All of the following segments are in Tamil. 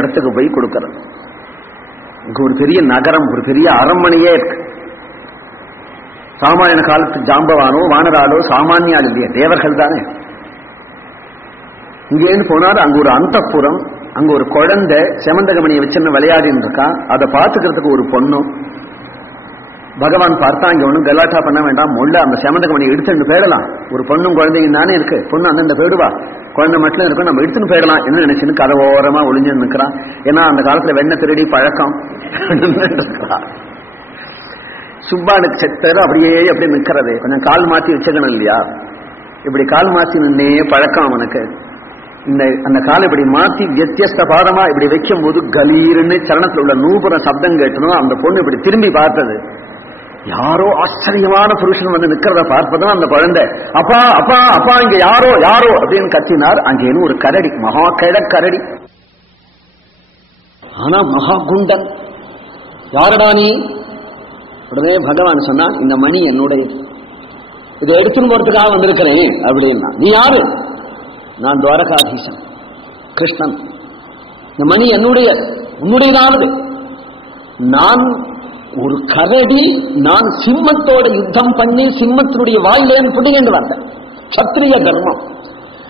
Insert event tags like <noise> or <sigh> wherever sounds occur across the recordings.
இடத்துக்கு போய் கொடுக்கறது. இங்க ஒரு பெரிய நகரம் ஒரு பெரிய அரண்மனையே இருக்கு. சாமானிய காலத்து ஜாம்பவானோ வானராலோ சாமானியால் இல்லையா தேவர்கள் தானே. இங்கேன்னு போனாலும் அங்க ஒரு அந்தப்புறம் அங்க ஒரு குழந்தை செமந்தகமணியை வச்சுன்னு விளையாடின்னு இருக்கான் அதை பார்த்துக்கிறதுக்கு ஒரு பொண்ணும் பகவான் பார்த்தா இங்க ஒண்ணும் கலாட்டா பண்ண வேண்டாம் முள்ள அந்த செமந்தகமணியை எடுத்துட்டு போயிடலாம். ஒரு பொண்ணும் குழந்தையும் தானே இருக்கு. பொண்ணு அந்தந்த போயிடுவா. குழந்தை மட்டும் இருக்கும் நம்ம எடுத்துன்னு போயிடலாம். என்ன நினைச்சுன்னு கதை ஓரமா ஒளிஞ்சு நிற்கிறான். ஏன்னா அந்த காலத்துல வெண்ணெய் திருடி பழக்கம். சுப்பானுக்கு செத்தர் அப்படியே அப்படியே நிக்கிறது கொஞ்சம் கால் மாத்தி வச்சுக்கணும் இல்லையா? இப்படி கால் மாத்தி நின்னே பழக்கம் அவனுக்கு. இந்த அந்த காலை இப்படி மாத்தி வித்தியஸ்த பாதமா இப்படி வைக்கும் போது கலீர்னு சரணத்துல உள்ள நூபுற சப்தம் கேட்டணும் அந்த பொண்ணு இப்படி திரும்பி பார்த்தது. யாரோ ஆச்சரியமான புருஷன் வந்து நிக்கிறத பார்ப்பதும் அந்த குழந்தை. அப்பா அப்பா அப்பா இங்க யாரோ யாரோ அப்படின்னு கத்தினார். அங்கேன்னு ஒரு கரடி மகா கரடி. ஆனா மகா குண்டன். யாரடா நீ? உடனே பகவான் சொன்னா இந்த மணி என்னுடைய. இதை எடுத்துன்னு போறதுக்காக வந்திருக்கிறேன் அப்படின்னா. நீ யாரு? நான் துவாரகாதீசன். கிருஷ்ணன். இந்த மணி என்னுடைய உன்னுடையதாவது. நான் ஒரு கரடி நான் சிம்மத்தோட யுத்தம் பண்ணி சிம்மத்தினுடைய வாயிலேன்னு புடிங்கண்டு வந்தேன். சத்திரிய தர்மம்.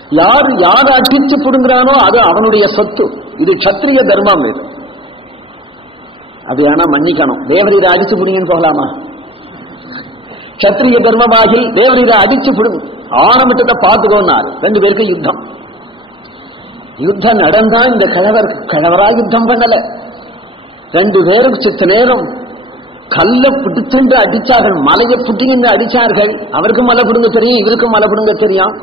யார் யார் அடிச்சு புடுங்குறானோ அது அவனுடைய சொத்து. இது சத்திரிய தர்மம் இது. அது ஆனா மன்னிக்கணும். தேவரீரை அடிச்சு புடுங்கன்னு போகலாமா? சத்திரிய தர்மமாகி தேவரீரை அடிச்சு புடுங்க. ஆரம்பிட்டதை பார்த்துக்கோன்னாரு ரெண்டு பேருக்கு யுத்தம். யுத்தம் நடந்தா இந்த கிழவர் கிழவரா யுத்தம் பண்ணல. ரெண்டு பேருக்கு சித்த நேரம் கல்ல பிடித்துண்டு அடிச்சார்கள் மலையை புட்டிங்க அடிச்சார்கள். அவருக்கும் மலை பிடுங்க தெரியும் இவருக்கும் மலை பிடுங்க தெரியும்.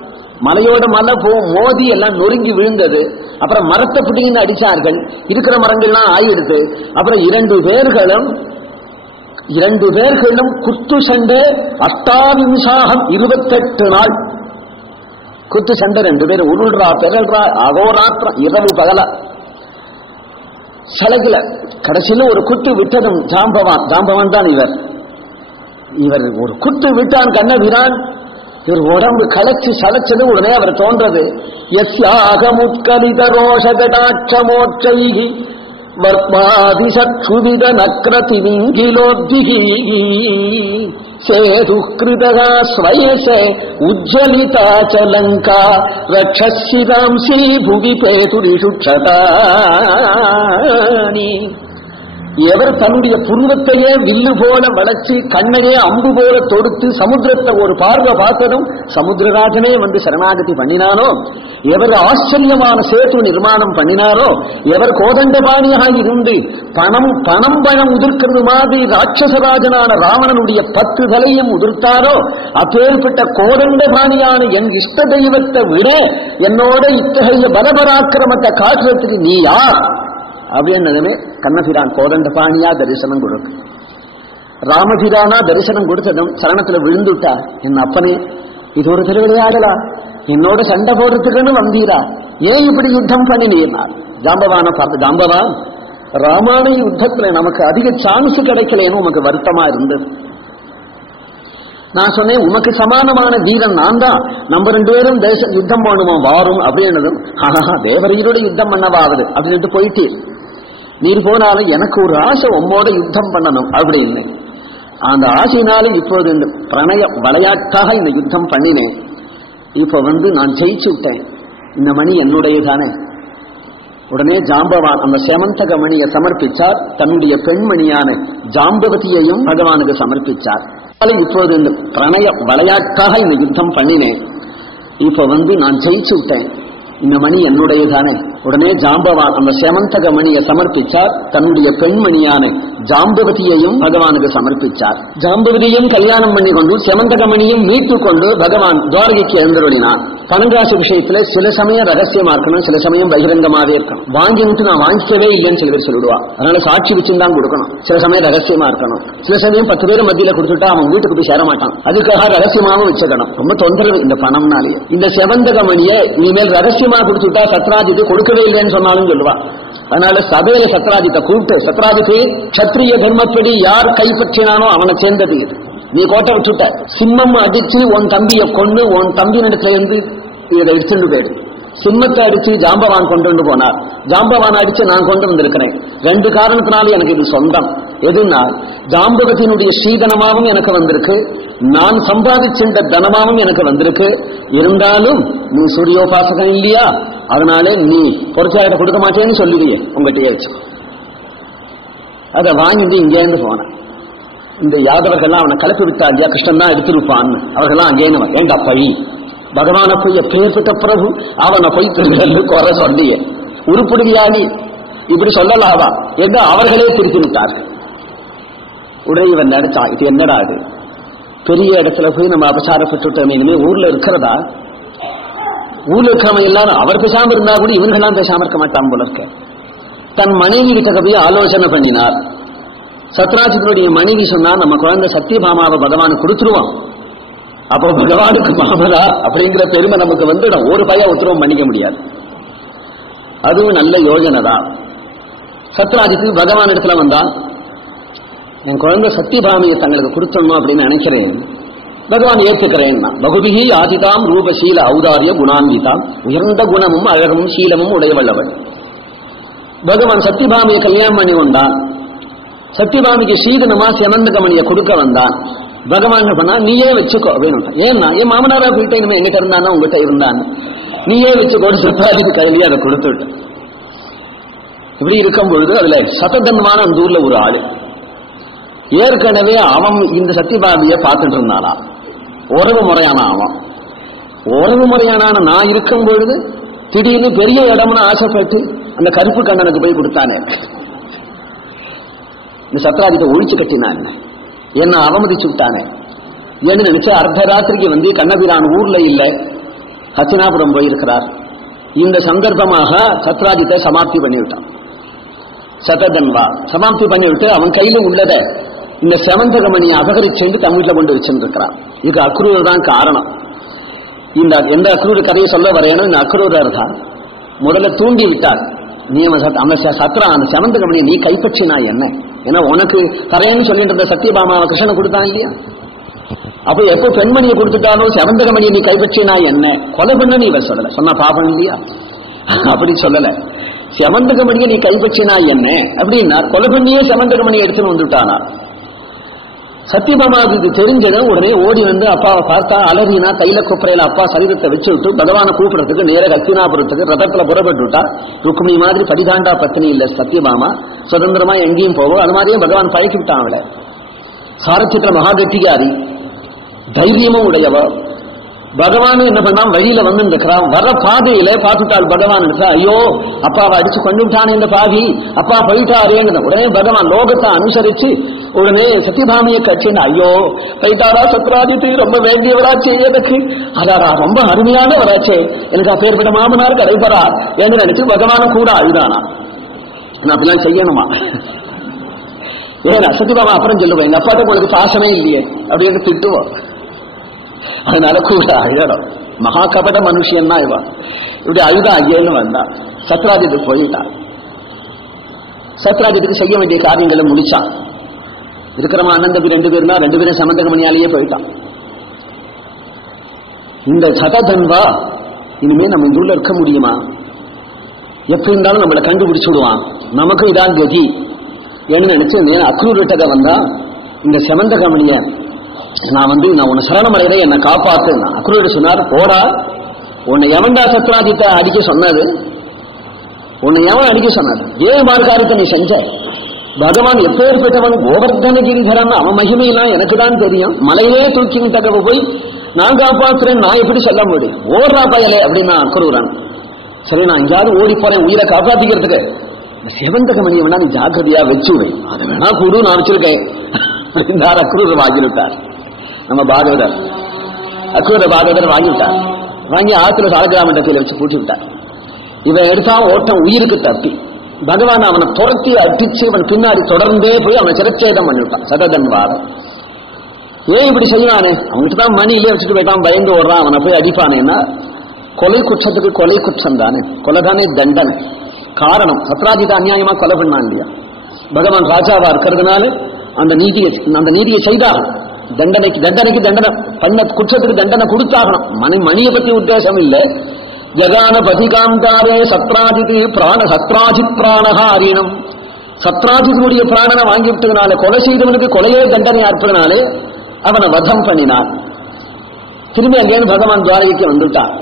மலையோட மலை போ மோதி எல்லாம் நொறுங்கி விழுந்தது. அப்புறம் மரத்தை பிடிங்கின்னு அடிச்சார்கள். இருக்கிற மரங்கள்லாம் ஆயிடுது. அப்புறம் இரண்டு பேர்களும் இரண்டு பேர்களும் குத்து சண்டை அஷ்டாவிம்சாகம் இருபத்தெட்டு நாள். குத்து சண்டை ரெண்டு பேரும். உருள்றா பெறல்றா அகோராத்திரம் இரவு பகலா. சலகுல. கடைசியில ஒரு குத்து விட்டதும் ஜாம்பவான். ஜாம்பவான் தான் இவர். இவர் ஒரு குத்து விட்டான் கண்ணபிரான். இவர் உடம்பு கலைச்சு சலைச்சது உடனே அவர் தோன்றது. எஸ் முத்கலித ரோஷகடாட்சமோற்றைகி வர்மாதிசக்ஷுவித நக்ரதிமிங்கிலோத்திகி సేదుహృదయ స్వయసే ఉజ్జలితాచలంకా రక్షస్సిదాంసీ భువి పేతురిషుక్షత எவர் தன்னுடைய புருவத்தையே வில்லு போல வளர்ச்சி கண்ணையே அம்பு போல தொடுத்து சமுத்திரத்தை ஒரு பார்வை பார்த்ததும் சமுத்திரராஜனே வந்து சரணாகதி பண்ணினானோ எவர் ஆச்சரியமான சேத்து நிர்மாணம் பண்ணினாரோ? எவர் கோதண்டபாணியாக இருந்து பணம் பணம் பணம் உதிர்க்கிறது மாதிரி ராட்சசராஜனான ராவணனுடைய பத்து தலையும் உதிர்த்தாரோ? அப்பேற்பட்ட கோதண்டபாணியான என் இஷ்ட தெய்வத்தை விட என்னோட இத்தகைய பலபராக்கிரமத்தை காட்டுறதுக்கு நீ யார்? அப்படின்னதுமே கண்ணபிரான் கோதண்ட பாணியா தரிசனம் கொடுக்கு ராமபிரானா தரிசனம் கொடுத்ததும் சரணத்துல விழுந்துட்டா என் அப்பனே இது ஒரு திருவிளையாடலா? என்னோட சண்டை போடுறதுக்குன்னு வந்தீரா? ஏன் இப்படி யுத்தம் பண்ணினீர்னா? ஜாம்பவான பார்த்து ஜாம்பவான் ராமான யுத்தத்துல நமக்கு அதிக சான்ஸ் கிடைக்கலன்னு உமக்கு வருத்தமா இருந்தது. நான் சொன்னேன் உமக்கு சமானமான வீரன் நான் தான். நம்ம ரெண்டு பேரும் தேச யுத்தம் பண்ணுவோம் வாரும் அப்படின்னதும் ஆஹா தேவரையரோட யுத்தம் பண்ணவாவது அப்படின்ட்டு போயிட்டு நீர் போனாலும் எனக்கு ஒரு ஆசை உம்மோட யுத்தம் பண்ணணும். அப்படின்னு அந்த ஆசையினால இப்போது இந்த பிரணய விளையாட்டாக இந்த யுத்தம் பண்ணினேன். இப்ப வந்து நான் ஜெயிச்சு விட்டேன். இந்த மணி என்னுடைய தானே உடனே ஜாம்பவான் அந்த செமந்தக மணியை சமர்ப்பிச்சார். தன்னுடைய பெண்மணியான ஜாம்பவதியையும் பகவானுக்கு சமர்ப்பிச்சார். இப்போது இந்த பிரணய விளையாட்டாக இந்த யுத்தம் பண்ணினேன். இப்ப வந்து நான் ஜெயிச்சு விட்டேன். இந்த மணி என்னுடைய தானே உடனே ஜாம்பவான் அந்த செமந்தக மணியை சமர்ப்பித்தார். தன்னுடைய பெண்மணியான ஜாம்பவதியையும் பகவானுக்கு சமர்ப்பிச்சார். ஜாம்பவதியும் கல்யாணம் பண்ணி கொண்டு செமந்தகமணியும் மீட்டுக் மீட்டு கொண்டு பகவான் துவாரகைக்கு எழுந்தருளினான் பணங்காசு விஷயத்துல சில சமயம் ரகசியமா இருக்கணும் சில சமயம் பகிரங்கமாவே இருக்கணும். வாங்கிட்டு நான் வாங்கிக்கவே இல்லைன்னு சில பேர் சொல்லிடுவா அதனால சாட்சி வச்சுன்னு தான் கொடுக்கணும். சில சமயம் ரகசியமா இருக்கணும். சில சமயம் பத்து பேர் மத்தியில கொடுத்துட்டா அவன் வீட்டுக்கு போய் சேர மாட்டான். அதுக்காக ரகசியமாவும் வச்சுக்கணும். ரொம்ப தொந்தரவு இந்த பணம்னாலே. இந்த செவந்தகமணியை இனிமேல் ரகசியமா கொடுத்துட்டா சத்ராஜிக்கு கொடுக்கவே இல்லைன்னு சொன்னாலும் சொல்லுவா அதனால சபையில சத்ராஜித்தை கூப்பிட்டு சத்ராஜித்து சத்திரிய தர்மப்படி யார் கைப்பற்றினானோ அவனை சேர்ந்தது இது. நீ கோட்டை விட்டுட்ட சிம்மம் அடிச்சு உன் தம்பியை கொண்டு உன் தம்பி இடத்துல இருந்து இதை எடுத்துட்டு போயிடுது சிம்மத்தை அடிச்சு ஜாம்பவான் கொண்டு வந்து போனார். ஜாம்பவான் அடிச்சு நான் கொண்டு வந்திருக்கிறேன். ரெண்டு காரணத்தினாலும் எனக்கு இது சொந்தம். எதுனா ஜாம்பகத்தினுடைய ஸ்ரீதனமாகவும் எனக்கு வந்திருக்கு. நான் சம்பாதிச்சின்ற தனமாகவும் எனக்கு வந்திருக்கு. இருந்தாலும் நீ சூரியோபாசகன் இல்லையா? அதனால நீ பொறுச்சாயிட்ட கொடுக்க மாட்டேன்னு சொல்லுவியே. உங்ககிட்டயே வச்சு அதை வாங்கிட்டு இங்கேருந்து போனேன். இந்த யாதவர்கள்லாம் அவனை கலப்பி விட்டா இல்லையா கிருஷ்ணன் தான் எடுத்திருப்பான்னு. அவர்கள்லாம் அங்கேன்னு ஏண்டா பழி? பகவான போய் எப்பேற்பட்ட பிரபு அவனை போய் திருடல்லு குறை சொல்லியே. உருப்பிடுவியா இப்படி சொல்லலாவா? என்று அவர்களே திருத்தி விட்டார்கள் உடனே இவன் நினைச்சான் இது என்னடா இது? பெரிய இடத்துல போய் நம்ம அபசாரப்பட்டுட்டோமே இனிமே ஊர்ல இருக்கிறதா? ஊர்ல இருக்கிறவங்க எல்லாரும் அவர் பேசாம இருந்தா கூட இவர்களாம் பேசாம இருக்க மாட்டான் போல இருக்க. தன் மனைவி கிட்ட போய் ஆலோசனை பண்ணினார். சத்ராஜினுடைய மனைவி சொன்னா நம்ம குழந்தை சத்தியபாமாவை பகவான் கொடுத்துருவான். அப்போ பகவானுக்கு மாமனா அப்படிங்கிற பெருமை நமக்கு வந்துடும். ஒரு பய உத்தரவும் பண்ணிக்க முடியாது. அதுவும் நல்ல யோஜனை தான். சத்ராஜுக்கு பகவான் இடத்துல வந்தான் என் குழந்தை சத்தியபாமியை தங்களுக்கு கொடுத்தணும் அப்படின்னு நினைக்கிறேன். பகவான் ஏற்றுக்கிறேன்னா பகுதிகி ஆதிதாம் ரூபசீல ஔதாரிய குணான்விதாம். உயர்ந்த குணமும் அழகும் சீலமும் உடையவள்ளவள் பகவான் சத்தியபாமியை கல்யாணம் பண்ணி வந்தான் சத்தியபாமிக்கு சீதனமா செமந்த கொடுக்க வந்தான். பகவான் சொன்னா நீயே வச்சுக்கோ அப்படின்னு ஏன்னா என் மாமனாரா போயிட்டே இனிமே என்கிட்ட இருந்தானா உங்ககிட்ட இருந்தான் நீயே வச்சுக்கோடு சத்ராஜிக்கு கையிலேயே அதை கொடுத்துட்டு இப்படி இருக்கும் பொழுது அதுல சததன்மான அந்த ஊர்ல ஒரு ஆளு. ஏற்கனவே அவன் இந்த சத்தியபாபிய பார்த்துட்டு இருந்தானா. உறவு முறையான அவன். உறவு முறையான நான் இருக்கும் பொழுது திடீர்னு பெரிய இடம்னு ஆசைப்பட்டு அந்த கருப்பு கண்ணனுக்கு போய் கொடுத்தானே. இந்த சத்ராஜத்தை ஒழிச்சு கட்டினான். என்ன அவமதிச்சு விட்டானே என்ன நினைச்சு அர்த்த ராத்திரிக்கு வந்து கண்ணபிரான் ஊர்ல இல்ல ஹசினாபுரம் போயிருக்கிறார். இந்த சந்தர்ப்பமாக சத்ராஜித்தை சமாப்தி பண்ணிவிட்டான். சததன்வா சமாப்தி பண்ணிவிட்டு அவன் கையில உள்ளத இந்த செவந்தகமணியை அபகரிச்சு தன் வீட்டுல கொண்டு வச்சிருக்கிறான் இதுக்கு அக்ரூர் தான் காரணம். இந்த எந்த அக்ரூர் கதையை சொல்ல வரையணும் இந்த அக்ரூரர் தான். முதல்ல தூண்டி விட்டார் நீ அவன் சத்- அந்த ச- சத்ரா அந்த செவந்தகமணியை நீ கைப்பற்றினா என்ன? ஏன்னா உனக்கு தரேன்னு சொல்லிட்டு இருந்த சத்தியபாமாவை கிருஷ்ணன் கொடுத்தான் இல்லையா? அப்ப எப்போ பெண்மணியை கொடுத்துட்டாலும் செவந்தகமணியை நீ கைப்பற்றினா என்ன? கொலை பண்ண நீ சொல்லல. சொன்ன பாபம் இல்லையா? அப்படி சொல்லல. செவந்தகமணியை நீ கைப்பற்றினா என்ன? அப்படின்னா கொலை பண்ணியே செவந்தகமணியை எடுத்துன்னு வந்துட்டானா? சத்தியபாமாவுக்கு இது தெரிஞ்சதும் உடனே ஓடி வந்து அப்பாவை பார்த்தா அலறினா கையில குப்பரையில அப்பா சரீரத்தை வச்சு விட்டு பகவான கூப்பிடுறதுக்கு நேர ஹஸ்தினாபுரத்துக்கு ரதத்துல புறப்பட்டு விட்டா ருக்மி மாதிரி படிதாண்டா பத்தினி இல்ல சத்தியபாமா சுதந்திரமா எங்கேயும் போவோம் அது மாதிரியே பகவான் பழக்கிவிட்டான் அவளை. சாரச்சித்திர மகாகத்திகாரி தைரியமும் உடையவ பகவான் என்ன பண்ணான் வழியில வந்து இருக்கிறான் வர பாதையில பார்த்துட்டாள் பகவான் ஐயோ அப்பாவை அடிச்சு கொண்டு விட்டானே இந்த பாவி அப்பா போயிட்டாரேன்னு உடனே பகவான் லோகத்தை அனுசரிச்சு உடனே சத்யபாமியை கட்சின்னு ஐயோ போயிட்டாரா சத்ராஜித்து ரொம்ப வேண்டியவராச்சே எனக்கு. அதாரா ரொம்ப அருமையானவராச்சே. எனக்கு விட மாமனார் கிடைப்பறா என்று நினைச்சு பகவான கூட அழுதானா. நான் அப்படிலாம் செய்யணுமா? ஏன்னா சத்யபாமா அப்புறம் சொல்லுவேன் எங்க அப்பாட்ட உங்களுக்கு பாசமே இல்லையே அப்படின்னு திட்டுவோம் அதனால கூட அழறோம் மகா கபட மனுஷன் தான் இவன் இப்படி அழுதா ஐயன்னு வந்தான் சத்ராஜித்துக்கு போயிட்டான் சத்ராஜித்துக்கு செய்ய வேண்டிய காரியங்களை முடிச்சான் இருக்கிறவன் அண்ணன் ரெண்டு பேருனா ரெண்டு பேரும் சமந்தக மணியாலேயே போயிட்டான் இந்த சததன்வா இனிமே நம்ம இந்த உள்ள இருக்க முடியுமா எப்படி இருந்தாலும் நம்மளை கண்டுபிடிச்சு விடுவான் நமக்கு இதான் கதி ஏன்னு நினைச்சு நீ வந்தா இந்த செமந்தகமணிய நான் வந்து நான் உன்னை சரணமடைகிறேன் என்னை காப்பாத்து. அக்ரூர் சொன்னார் போடா உன்னை எவன்டா சத்ராஜித்த அடிக்க சொன்னது. உன்னை எவன் அடிக்க சொன்னது ஏன் மார்க்காரியத்தை நீ செஞ்ச. பகவான் எப்பேற்பட்டவன்? கோவர்தன கிரிதரன் அவன் மகிமையெல்லாம் எனக்கு தான் தெரியும். மலையே தூக்கி தகவல் போய் நான் காப்பாத்துறேன் நான் எப்படி சொல்ல முடியும்? ஓடுறா பயலே அப்படின்னு நான் அக்ரூரன் சரி நான் எங்கேயாவது ஓடி போறேன் உயிரை காப்பாத்திக்கிறதுக்கு. செவந்தக மணியை வேணா நீ ஜாக்கிரதையா வச்சு வை அதை வேணா கூடு நான் வச்சிருக்கேன். <laughs> அப்படின்னு அக்ரூர் வாங்கிவிட்டார் நம்ம பாகவதர் அக்ரூர பாகவதர் வாங்கிவிட்டார் வாங்கி ஆத்துல சாலகிராமண்டத்தில் வச்சு பூட்டி விட்டார் இவன் எடுத்தா ஓட்டம் உயிருக்கு தப்பி பகவான் அவனை துரத்தி அடிச்சு அவன் பின்னாடி தொடர்ந்தே போய் அவனை சிரச்சேதம் பண்ணிவிட்டான் சததன்வாதம் ஏன் இப்படி செய்வானு அவன்கிட்ட தான் மணியிலே வச்சுட்டு போயிட்டான் பயந்து ஓடுறான் அவனை போய் அடிப்பானேன்னா கொலை குற்றத்துக்கு கொலை குற்றம் தானே கொலை தானே தண்டனை காரணம் சத்ராஜித அநியாயமா கொலை பண்ணான் இல்லையா பகவான் ராஜாவா இருக்கிறதுனால அந்த நீதியை அந்த நீதியை செய்தான் தண்டனைக்கு தண்டனைக்கு தண்டனை பண்ண குற்றத்துக்கு தண்டனை கொடுத்தாகணும். மணி மணியை பற்றி உத்தேசம் இல்லை ஜகான பதிகாந்தாரே சத்ராஜிக்கு பிராண சத்ராஜி பிராணஹாரீனம். சத்ராஜிதனுடைய பிராணனை வாங்கி விட்டதுனால கொலை செய்தவனுக்கு கொலையே தண்டனை இருப்பதனாலே அவனை வதம் பண்ணினான். திரும்பி அங்கே பகவான் துவாரகைக்கு வந்துட்டான்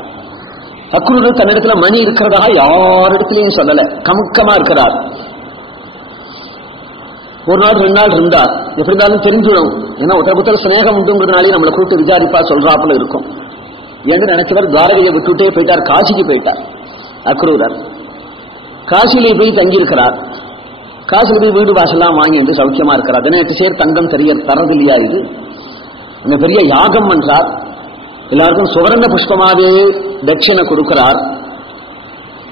அக்ரூர் தன்னிடத்துல மணி இருக்கிறதா யாரிடத்திலையும் சொல்லல. கமுக்கமா இருக்கிறார். ஒரு நாள் ரெண்டு நாள் இருந்தார் எப்படி இருந்தாலும் தெரிஞ்சிடும். ஏன்னா ஒருத்தர் புத்தர் சிநேகம் உண்டுங்கிறதுனாலே நம்மளை கூப்பிட்டு விசாரிப்பா சொல்றாப்புல இருக்கும். என்று நினைச்சவர் துவாரகையை விட்டுட்டே போயிட்டார் காசிக்கு போயிட்டார் அக்ரூரர். காசியிலே போய் தங்கியிருக்கிறார். காசில போய் வீடு வாசல்லாம் வாங்கிட்டு சௌக்கியமா இருக்கிறார். பதினெட்டு சேர் தங்கம் தெரிய தரது இல்லையா இது? இந்த பெரிய யாகம் பண்றார். எல்லாருக்கும் சுவர்ண புஷ்பமாவே தட்சிணை கொடுக்கிறார்.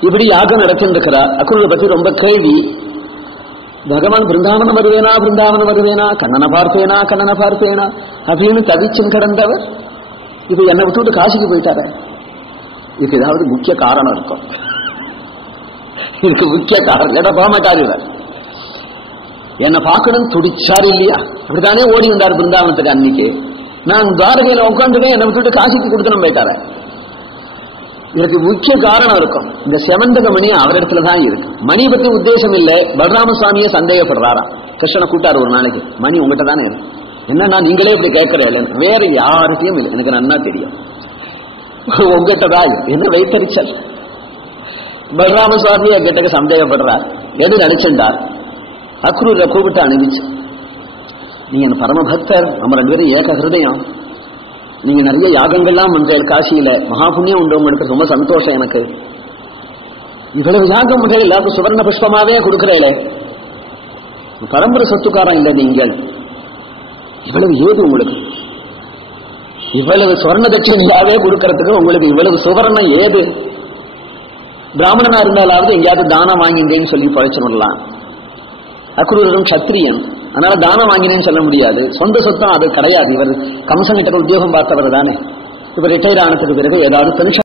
இப்படி யாகம் நடத்திருக்கிறார். அக்ரூரை பத்தி ரொம்ப கேள்வி. பகவான் பிருந்தாவனம் வருவேனா பிருந்தாவனம் வருவேனா கண்ணனை பார்ப்பேனா கண்ணனை பார்ப்பேனா அப்படின்னு தவிச்சும் கிடந்தவர் இப்ப என்னை விட்டுட்டு காசிக்கு போயிட்டாரு இதுக்கு ஏதாவது முக்கிய காரணம் இருக்கும் இதுக்கு முக்கிய காரணம் இட போக மாட்டார் இவர் என்னை பார்க்கணும் துடிச்சாரு இல்லையா அப்படித்தானே ஓடி வந்தார் பிருந்தாவனத்துக்கு அன்னைக்கு நான் துவாரகையில உட்காந்துட்டேன் என்னை விட்டுட்டு காசிக்கு கொடுத்துன்னு போயிட்டாரு இதற்கு முக்கிய காரணம் இருக்கும். இந்த செவந்தக மணி அவரிடத்துல தான் இருக்கு. மணி பத்தி உத்தேசம் இல்லை. பலராம சுவாமியை சந்தேகப்படுறாரா? கிருஷ்ணனை கூட்டாரு ஒரு நாளைக்கு. மணி உங்ககிட்ட தானே இருக்கு. என்னன்னா நீங்களே இப்படி கேட்கிறேன் வேற யாருக்கையும் இல்லை. எனக்கு நன்னா தெரியும். உங்ககிட்ட தான் என்ன வைத்தறிச்சல்? பலராம சுவாமி என்கிட்ட சந்தேகப்படுறார். எது நினைச்சிருந்தார் அக்ரூரை கூப்பிட்டு அனுப்பிச்சு. நீங்க என் பரமபக்தர்? நம்ம ரெண்டு பேரும் ஏக ஹிருதயம். நீங்க நிறைய யாகங்கள்லாம் பண்றேன் காசியில மகா புண்ணியம் உண்டு உங்களுக்கு ரொம்ப சந்தோஷம் எனக்கு. இவ்வளவு யாகம் பண்றேன் எல்லாருக்கும் சுவர்ண புஷ்பமாவே கொடுக்கிறேளே. பரம்பரை சொத்துக்காரன் இல்லை நீங்கள். இவ்வளவு ஏது உங்களுக்கு? இவ்வளவு சுவர்ண தட்சிணையாவே கொடுக்கறதுக்கு உங்களுக்கு இவ்வளவு சுவர்ணம் ஏது? பிராமணனா இருந்தாலாவது எங்கேயாவது தானம் வாங்கிங்கன்னு சொல்லி பழைச்சு விடலாம் அக்ரூரரும் சத்திரியன் அதனால தானம் வாங்கினேன்னு சொல்ல முடியாது. சொந்த சொத்தம் அது கிடையாது. இவர் கம்சன் கிட்ட உத்தியோகம் பார்த்தவர் தானே. இப்ப ரிட்டையர் ஆனதுக்கு பிறகு ஏதாவது பென்ஷன்